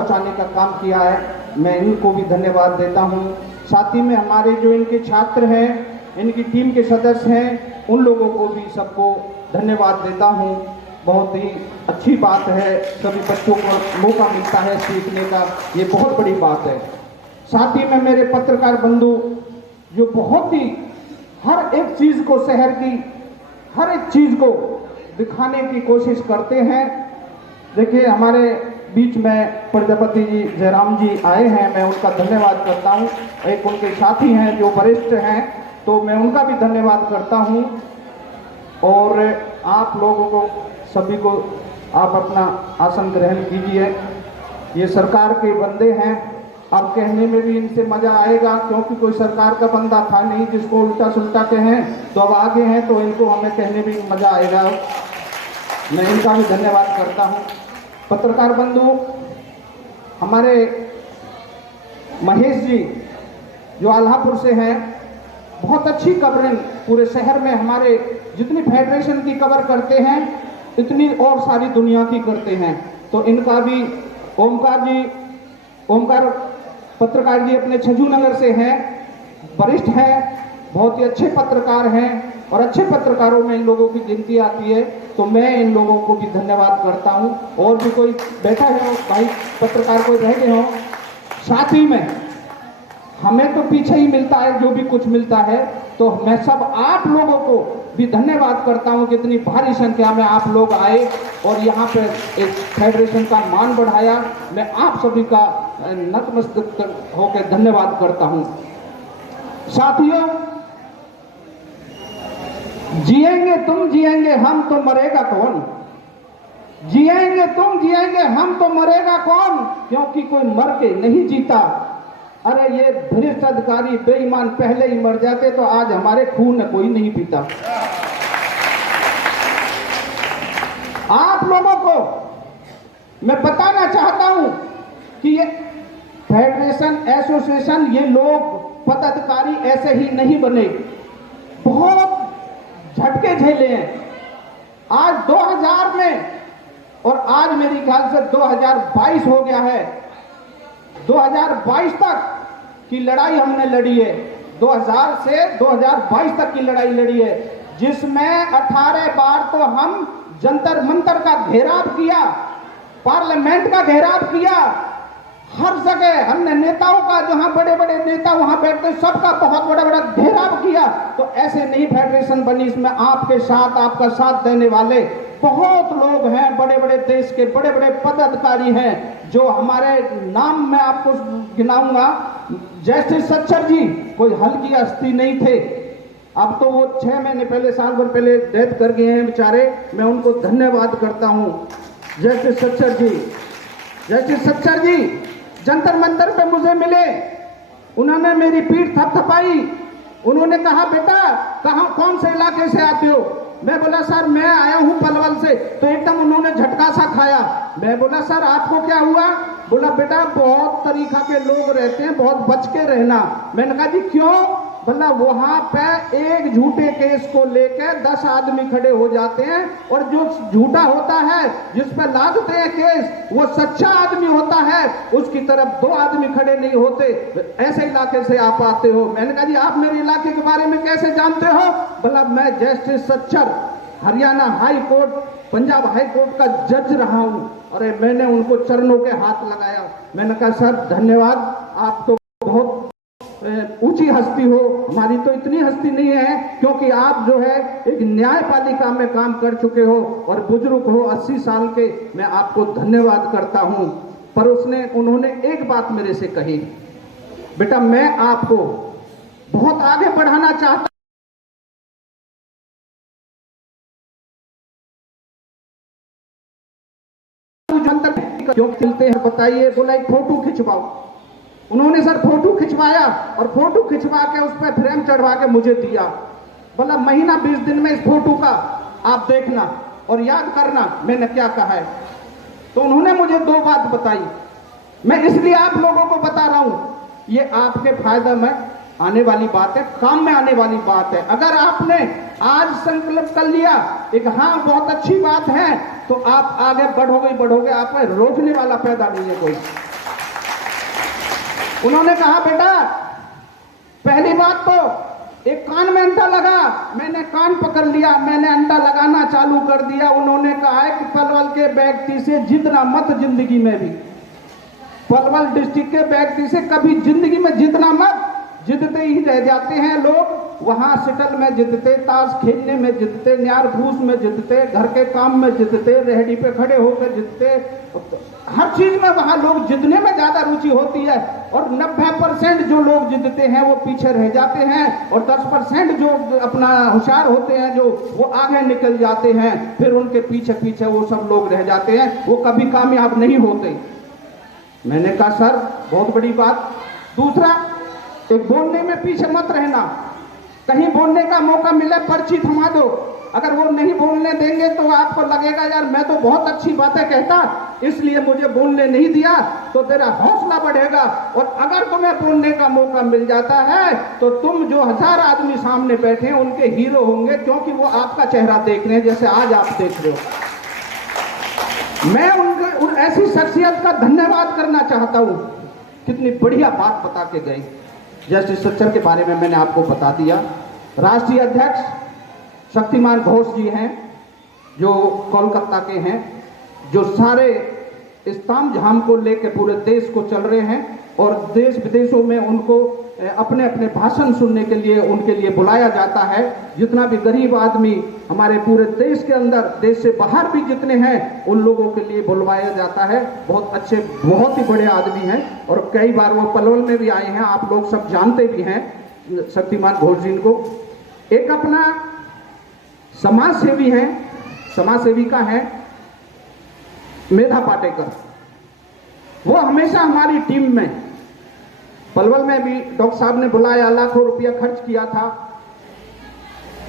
बचाने का काम किया है, मैं इनको भी धन्यवाद देता हूँ। साथ ही में हमारे जो इनके छात्र हैं, इनकी टीम के सदस्य हैं, उन लोगों को भी सबको धन्यवाद देता हूँ। बहुत ही अच्छी बात है, सभी बच्चों को मौका मिलता है सीखने का, ये बहुत बड़ी बात है। साथ ही में मेरे पत्रकार बंधु जो बहुत ही हर एक चीज़ को, शहर की हर एक चीज़ को दिखाने की कोशिश करते हैं। देखिए, हमारे बीच में प्रजापति जी, जयराम जी आए हैं, मैं उनका धन्यवाद करता हूं। एक उनके साथी हैं जो वरिष्ठ हैं, तो मैं उनका भी धन्यवाद करता हूं। और आप लोगों को, सभी को, आप अपना आसन ग्रहण कीजिए। ये सरकार के बंदे हैं, अब कहने में भी इनसे मजा आएगा, क्योंकि कोई सरकार का बंदा था नहीं जिसको उल्टा सुल्टा कहें, तो अब आगे हैं तो इनको हमें कहने में मजा आएगा। मैं इनका भी धन्यवाद करता हूं। पत्रकार बंधु, हमारे महेश जी जो आल्हापुर से हैं, बहुत अच्छी कवरिंग पूरे शहर में, हमारे जितनी फेडरेशन की कवर करते हैं इतनी और सारी दुनिया की करते हैं। तो इनका भी, ओमकार पत्रकार जी अपने छजू नगर से हैं, वरिष्ठ हैं, बहुत ही अच्छे पत्रकार हैं, और अच्छे पत्रकारों में इन लोगों की गिनती आती है। तो मैं इन लोगों को भी धन्यवाद करता हूं। और भी कोई बैठा है भाई पत्रकार, कोई रह गए हो, साथ ही में हमें तो पीछे ही मिलता है जो भी कुछ मिलता है, तो मैं सब आप लोगों को भी धन्यवाद करता हूं कि इतनी भारी संख्या में आप लोग आए और यहाँ पे एक फेडरेशन का मान बढ़ाया। मैं आप सभी का नतमस्तक होकर धन्यवाद करता हूं। साथियों, जिएंगे तुम जिएंगे हम, तो मरेगा कौन? जिएंगे तुम जिएंगे हम, तो मरेगा कौन? क्योंकि कोई मर के नहीं जीता। अरे ये भ्रष्ट अधिकारी, बेईमान पहले ही मर जाते तो आज हमारे खून कोई नहीं पीता। आप लोगों को मैं बताना चाहता हूं कि ये फेडरेशन, एसोसिएशन, ये लोग पदाधिकारी ऐसे ही नहीं बने, बहुत झटके झेले हैं। आज 2000 में और आज मेरी ख्याल से 2022 हो गया है, 2022 तक की लड़ाई हमने लड़ी है। 2000 से 2022 तक की लड़ाई लड़ी है, जिसमें 18 बार तो हम जंतर मंतर का घेराव किया, पार्लियामेंट का घेराव किया, हर जगह हमने नेताओं का, जहां बड़े बड़े नेता वहां बैठते, सबका बहुत बड़ा बड़ा घेराव किया। तो ऐसे नहीं फेडरेशन बनी, इसमें आपके साथ, आपका साथ देने वाले बहुत लोग हैं, बड़े बड़े देश के बड़े बड़े पदाधिकारी हैं, जो हमारे नाम में आपको गिनाऊंगा। जैसे सच्चर जी कोई हल्की हस्ती नहीं थे, अब तो वो 6 महीने पहले, साल भर पहले डेथ कर गए हैं बेचारे, मैं उनको धन्यवाद करता हूं। जैसे सच्चर जी जंतर मंतर पे मुझे मिले, उन्होंने मेरी पीठ थपथपाई, उन्होंने कहा बेटा कहां, कौन से इलाके से आते हो? मैं बोला सर मैं आया हूं पलवल से। तो एकदम उन्होंने झटका सा खाया। मैं बोला सर आपको क्या हुआ? बोला बेटा बहुत तरीका के लोग रहते हैं, बहुत बच के रहना। मैंने कहा जी क्यों? बोला वहां पे एक झूठे केस को लेकर 10 आदमी खड़े हो जाते हैं, और जो झूठा होता है जिस पर लादते हैं केस, वो सच्चा आदमी होता है, उसकी तरफ 2 आदमी खड़े नहीं होते। ऐसे इलाके से आप आते हो। मैंने कहा जी आप मेरे इलाके के बारे में कैसे जानते हो? बोला मैं justice Sachar, Haryana high court, Punjab high court का जज रहा हूं। अरे मैंने उनको चरणों के हाथ लगाया। मैंने कहा सर धन्यवाद, आप तो बहुत ऊंची हस्ती हो, हमारी तो इतनी हस्ती नहीं है, क्योंकि आप जो है एक न्यायपालिका में काम कर चुके हो और बुजुर्ग हो, 80 साल के। मैं आपको धन्यवाद करता हूं। पर उन्होंने एक बात मेरे से कही, बेटा मैं आपको बहुत आगे बढ़ाना चाहता हूं, क्यों खिलते हैं बताइए? बोला एक फोटो खिंचवाओ। उन्होंने सर फोटो खिंचवाया, और फोटो खिंचवा के उस पर फ्रेम चढ़वा के मुझे दिया। बोला महीना 20 दिन में इस फोटो का आप देखना और याद करना मैंने क्या कहा है। तो उन्होंने मुझे 2 बात बताई, मैं इसलिए आप लोगों को बता रहा हूं, ये आपके फायदे में आने वाली बात है, काम में आने वाली बात है। अगर आपने आज संकल्प कर लिया एक हाँ बहुत अच्छी बात है, तो आप आगे बढ़ोगे, आप रोकने वाला पैदा नहीं है कोई। उन्होंने कहा बेटा पहली बात तो एक कान में अंडा लगा, मैंने कान पकड़ लिया, मैंने अंडा लगाना चालू कर दिया। उन्होंने कहा है कि पलवल के व्यक्ति से जितना मत जिंदगी में भी, पलवल डिस्ट्रिक्ट के व्यक्ति से कभी जिंदगी में जितना मत, जितते ही रह जाते हैं लोग। वहां सिटल में जितते, ताश खेलने में जितते, न्यार फूस में जितते, घर के काम में जितते, रेहड़ी पे खड़े होकर जितते, हर चीज में वहां लोग जितने में ज्यादा रुचि होती है। और 90% जो लोग जितते हैं वो पीछे रह जाते हैं, और 10% जो अपना होशियार होते हैं जो वो आगे निकल जाते हैं, फिर उनके पीछे पीछे वो सब लोग रह जाते हैं, वो कभी कामयाब नहीं होते। मैंने कहा सर बहुत बड़ी बात। दूसरा, एक बोलने में पीछे मत रहना, कहीं बोलने का मौका मिले पर्ची थमा दो। अगर वो नहीं बोलने देंगे तो आपको लगेगा यार मैं तो बहुत अच्छी बातें कहता, इसलिए मुझे बोलने नहीं दिया, तो तेरा हौसला बढ़ेगा। और अगर तुम्हें बोलने का मौका मिल जाता है तो तुम जो 1000 आदमी सामने बैठे हैं उनके हीरो होंगे, क्योंकि वो आपका चेहरा देख रहे हैं जैसे आज आप देख रहे हो। मैं उन ऐसी शख्सियत का धन्यवाद करना चाहता हूं, कितनी बढ़िया बात बता के गई। जस्टिस सच्चर के बारे में मैंने आपको बता दिया। राष्ट्रीय अध्यक्ष शक्तिमान घोष जी हैं जो कोलकाता के हैं, जो सारे इस तामझाम को लेकर पूरे देश को चल रहे हैं, और देश विदेशों में उनको अपने अपने भाषण सुनने के लिए उनके लिए बुलाया जाता है। जितना भी गरीब आदमी हमारे पूरे देश के अंदर, देश से बाहर भी जितने हैं, उन लोगों के लिए बुलवाया जाता है। बहुत अच्छे, बहुत ही बड़े आदमी हैं, और कई बार वो पलवल में भी आए हैं, आप लोग सब जानते भी हैं शक्तिमान घोष जी को। एक अपना समाज सेवी हैं, समाज सेविका हैं मेधा पाटेकर, वो हमेशा हमारी टीम में, पलवल में भी डॉक्टर साहब ने बुलाया, लाखों रुपया खर्च किया था,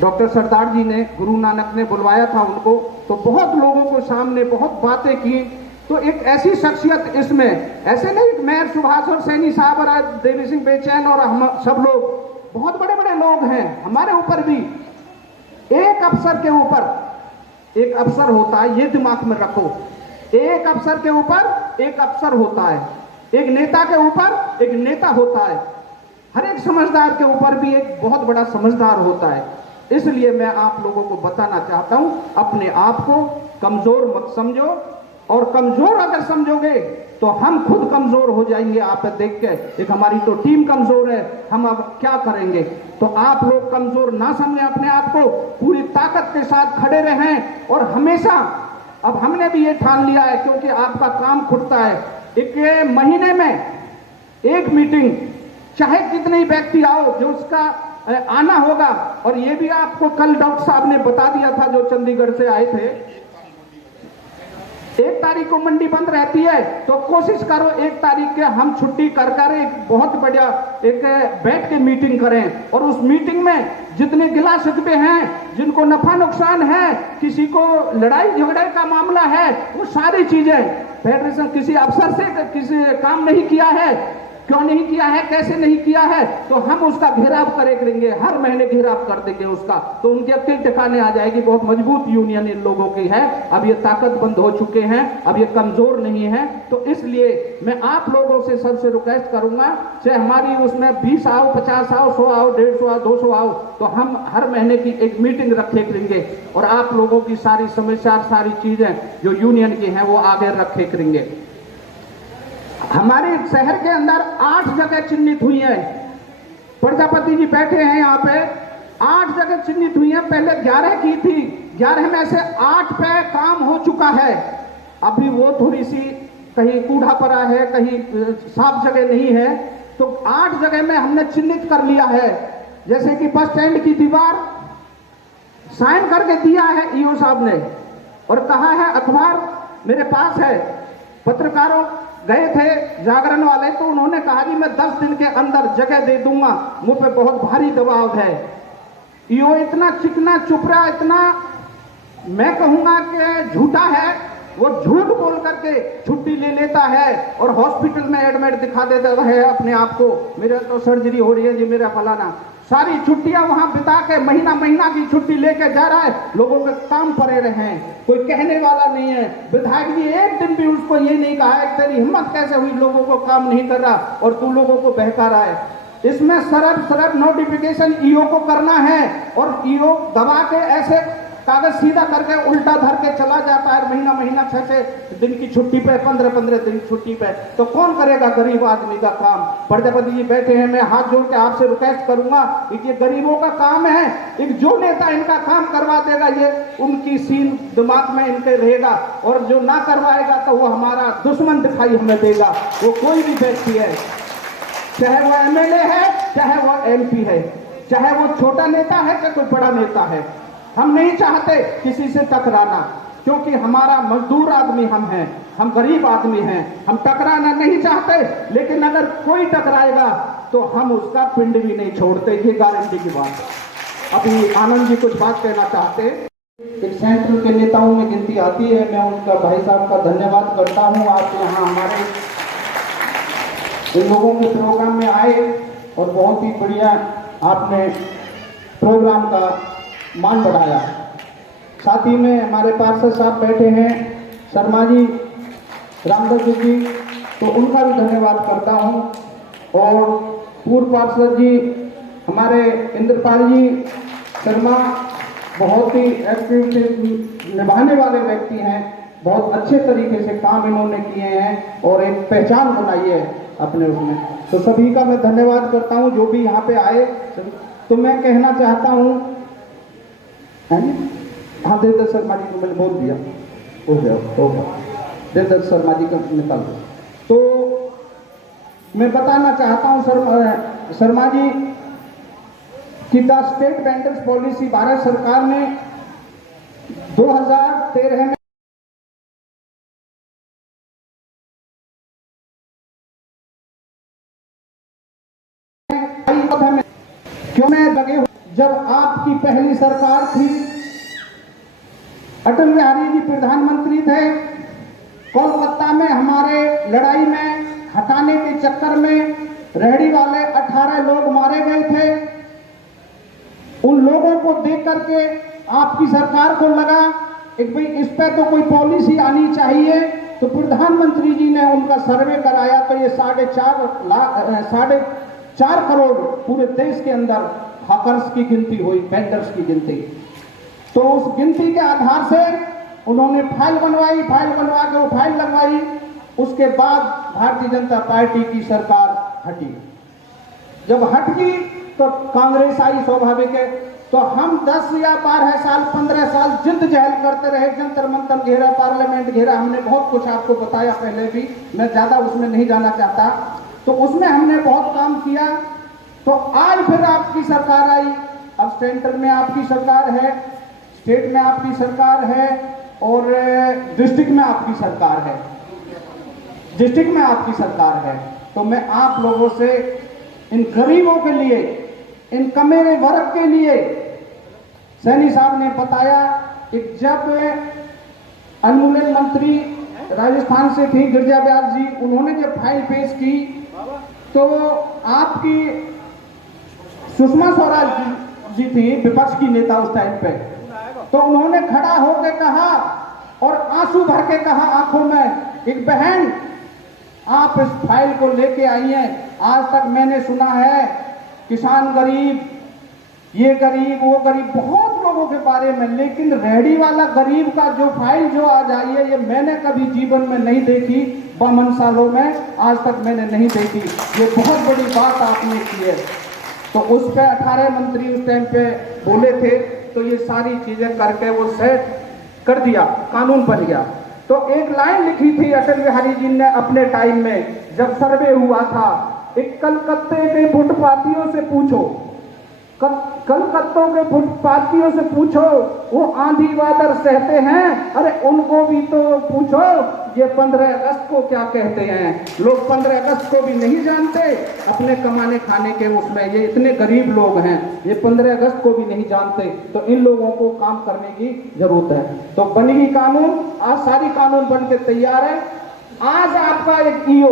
डॉक्टर सरदार जी ने, गुरु नानक ने बुलवाया था उनको, तो बहुत लोगों को सामने बहुत बातें की। तो एक ऐसी शख्सियत इसमें, ऐसे नहीं मेयर सुभाष और सैनी साहब और देवी सिंह बेचैन और हम सब लोग, बहुत बड़े बड़े लोग हैं हमारे ऊपर भी। एक अफसर के ऊपर एक अफसर होता है, ये दिमाग में रखो। एक अफसर के ऊपर एक अफसर होता है, एक नेता के ऊपर एक नेता होता है, हर एक समझदार के ऊपर भी एक बहुत बड़ा समझदार होता है। इसलिए मैं आप लोगों को बताना चाहता हूं, अपने आप को कमजोर मत समझो, और कमजोर अगर समझोगे तो हम खुद कमजोर हो जाएंगे। आप देख के एक हमारी तो टीम कमजोर है, हम अब क्या करेंगे। तो आप लोग कमजोर ना समझें अपने आप को, पूरी ताकत के साथ खड़े रहें। और हमेशा, अब हमने भी ये ठान लिया है, क्योंकि आपका काम खुटता है, एक महीने में एक मीटिंग, चाहे कितने व्यक्ति आओ, जो उसका आना होगा। और ये भी आपको कल डॉक्टर साहब ने बता दिया था जो चंडीगढ़ से आए थे, 1 तारीख को मंडी बंद रहती है, तो कोशिश करो 1 तारीख के हम छुट्टी कर कर एक बहुत बढ़िया एक बैठ के मीटिंग करें। और उस मीटिंग में जितने गिला शिकवे हैं, जिनको नफा नुकसान है, किसी को लड़ाई झगड़े का मामला है, वो सारी चीजें फेडरेशन किसी अफसर से किसी काम नहीं किया है, क्यों नहीं किया है, कैसे नहीं किया है, तो हम उसका घेराव करेंगे, हर महीने घेराव कर देंगे उसका। तो उनके अकेले ठिकाने आ जाएगी। बहुत मजबूत यूनियन इन लोगों की है, अब ये ताकतबंद हो चुके हैं, अब ये कमजोर नहीं है। तो इसलिए मैं आप लोगों से सबसे रिक्वेस्ट करूंगा, चाहे हमारी उसमें 20 आओ, 50 आओ, 100 आओ, 150 आओ, 200 आओ, तो हम हर महीने की एक मीटिंग रखे करेंगे, और आप लोगों की सारी समस्या, सारी चीजें जो यूनियन की हैं वो आगे रखे करेंगे। हमारे शहर के अंदर 8 जगह चिन्हित हुई है, प्रजापति जी बैठे हैं यहाँ पे, 8 जगह चिन्हित हुई है। पहले 11 की थी, 11 में से 8 पे काम हो चुका है। अभी वो थोड़ी सी कहीं कूड़ा पड़ा है, कहीं साफ जगह नहीं है, तो 8 जगह में हमने चिन्हित कर लिया है। जैसे कि बस स्टैंड की दीवार साइन करके दिया है ईओ साहब ने, और कहा है अखबार मेरे पास है, पत्रकारों गए थे जागरण वाले, तो उन्होंने कहा कि मैं 10 दिन के अंदर जगह दे दूंगा, मुझ पे बहुत भारी दबाव है। यो इतना चिकना चुपड़ा, इतना मैं कहूंगा कि झूठा है, वो झूठ बोल करके छुट्टी ले लेता है और हॉस्पिटल में एडमिट दिखा देता है अपने आप को, मेरा तो सर्जरी हो रही है जी, मेरा फलाना। सारी छुट्टियां वहां बिता के महीना महीना की छुट्टी लेके जा रहा है, लोगों के काम पड़े रहे हैं, कोई कहने वाला नहीं है। विधायक जी एक दिन भी उसको ये नहीं कहा है तेरी हिम्मत कैसे हुई, लोगों को काम नहीं कर रहा और तू लोगों को बहका रहा है। इसमें सरब नोटिफिकेशन ईओ को करना है और ईओ दबा के ऐसे कागज सीधा करके उल्टा धर के चला जाता है, महीना महीना 6 दिन की छुट्टी पे, 15 दिन छुट्टी पे। तो कौन करेगा गरीब आदमी का काम? प्रजापति जी बैठे हैं, मैं हाथ जोड़ के आपसे रिक्वेस्ट करूंगा, ये गरीबों का काम है, एक जो नेता इनका काम करवा देगा ये उनकी सीन दिमाग में इनके रहेगा, और जो ना करवाएगा तो वो हमारा दुश्मन दिखाई हमें देगा। वो कोई भी व्यक्ति है, चाहे वो एमएलए है, चाहे वो एमपी है, चाहे वो छोटा नेता है, चाहे कोई बड़ा नेता है। हम नहीं चाहते किसी से टकराना, क्योंकि हमारा मजदूर आदमी हम हैं, हम गरीब आदमी हैं, हम टकराना नहीं चाहते। लेकिन अगर कोई टकराएगा तो हम उसका पिंड भी नहीं छोड़ते, ये गारंटी की बात है। अभी आनंद जी कुछ बात कहना चाहते। एक सेंट्रल के नेताओं में गिनती आती है, मैं उनका भाई साहब का धन्यवाद करता हूँ। आप यहाँ हमारे इन लोगों के प्रोग्राम में आए और बहुत ही बढ़िया आपने प्रोग्राम का मान बढ़ाया। साथ ही में हमारे पार्षद साहब बैठे हैं, शर्मा जी, रामदास जी, तो उनका भी धन्यवाद करता हूं। और पूर्व पार्षद जी हमारे इंद्रपाल जी शर्मा बहुत ही एक्टिविटी निभाने वाले व्यक्ति हैं, बहुत अच्छे तरीके से काम इन्होंने किए हैं और एक पहचान बनाई है अपने उसमें। तो सभी का मैं धन्यवाद करता हूं जो भी यहाँ पे आए। तो मैं कहना चाहता हूं, हाँ देवदत्त शर्मा जी को मैंने बोल दिया, हो गया देवदत्त शर्मा जी का निकाल दो। तो मैं बताना चाहता हूं शर्मा जी कि the state vendors policy Bharat सरकार ने 2013 में क्यों में लगे। जब आपकी पहली सरकार थी, अटल बिहारी जी प्रधानमंत्री थे, कोलकाता में हमारे लड़ाई में हटाने के चक्कर में रेहड़ी वाले 18 लोग मारे गए थे। उन लोगों को देख करके आपकी सरकार को लगा एक भाई इस पे तो कोई पॉलिसी आनी चाहिए। तो प्रधानमंत्री जी ने उनका सर्वे कराया तो ये 4.5 करोड़ पूरे देश के अंदर हॉकर्स की गिनती हुई, वेंडर्स की गिनती। तो उस गिनती के आधार से उन्होंने फाइल बनवाई, फाइल बनवा के वो फाइल लगवाई। उसके बाद भारतीय जनता पार्टी की सरकार हटी। जब हट गई तो कांग्रेस आई, स्वाभाविक है। तो हम 10 या 12 साल 15 साल जिद्दजहद करते रहे, जंतर मंतर घेरा, पार्लियामेंट घेरा, हमने बहुत कुछ आपको बताया पहले भी, मैं ज्यादा उसमें नहीं जाना चाहता। तो उसमें हमने बहुत काम किया। तो आज फिर आपकी सरकार आई, अब सेंटर में आपकी सरकार है, स्टेट में आपकी सरकार है और डिस्ट्रिक्ट में आपकी सरकार है, डिस्ट्रिक्ट में आपकी सरकार है। तो मैं आप लोगों से इन गरीबों के लिए, इन कमेरे वर्ग के लिए, सैनी साहब ने बताया कि जब अनुमोदन मंत्री राजस्थान से थी गिरिजा व्यास जी, उन्होंने जब फाइल पेश की तो आपकी सुषमा स्वराज जी थी विपक्ष की नेता उस टाइम पे, तो उन्होंने खड़ा होकर कहा और आंसू भर के कहा आंखों में, एक बहन आप इस फाइल को लेके आई हैं। आज तक मैंने सुना है किसान गरीब, ये गरीब, वो गरीब, बहुत लोगों के बारे में, लेकिन रेहड़ी वाला गरीब का जो फाइल जो आज आई है, ये मैंने कभी जीवन में नहीं देखी, 52 सालों में आज तक मैंने नहीं देखी। ये बहुत बड़ी बात आपने की है। तो उस पे 18 मंत्री उस टाइम पे बोले थे, तो ये सारी चीजें करके वो सेट कर दिया, कानून बन गया। तो एक लाइन लिखी थी अटल बिहारी जी ने अपने टाइम में, जब सर्वे हुआ था, एक कलकत्ते के फुटपाथियों से पूछो, कलकत्तों के फुटपाथियों से पूछो, वो आंधी बादल सहते हैं, अरे उनको भी तो पूछो ये 15 अगस्त को क्या कहते हैं। लोग 15 अगस्त को भी नहीं जानते, अपने कमाने खाने के उसमें, ये इतने गरीब लोग हैं, ये 15 अगस्त को भी नहीं जानते। तो इन लोगों को काम करने की जरूरत है। तो बनेगी कानून, आज सारी कानून बन के तैयार है। आज आपका एक ईओ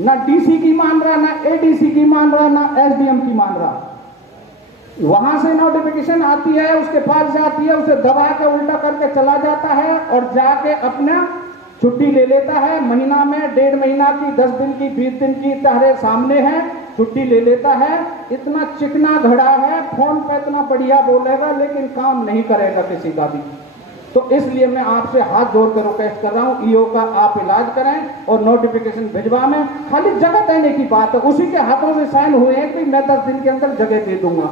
ना डीसी की मान रहा, ना एडीसी की मान रहा, ना एसडीएम की मान रहा। वहां से नोटिफिकेशन आती है, उसके पास जाती है, उसे दबा के उल्टा करके चला जाता है और जाके अपना छुट्टी ले लेता है। महीना में 1.5 महीना की, 10 दिन की, 20 दिन की तुम्हारे सामने है, छुट्टी ले लेता है। इतना चिकना घड़ा है, फोन पे इतना बढ़िया बोलेगा लेकिन काम नहीं करेगा किसी का भी। तो इसलिए मैं आपसे हाथ जोड़कर रिक्वेस्ट कर रहा हूं, ईओ का आप इलाज करें और नोटिफिकेशन भिजवा में। खाली जगह देने की बात है, उसी के हाथों से साइन हुए हैं कि मैं 10 दिन के अंदर जगह दे दूंगा।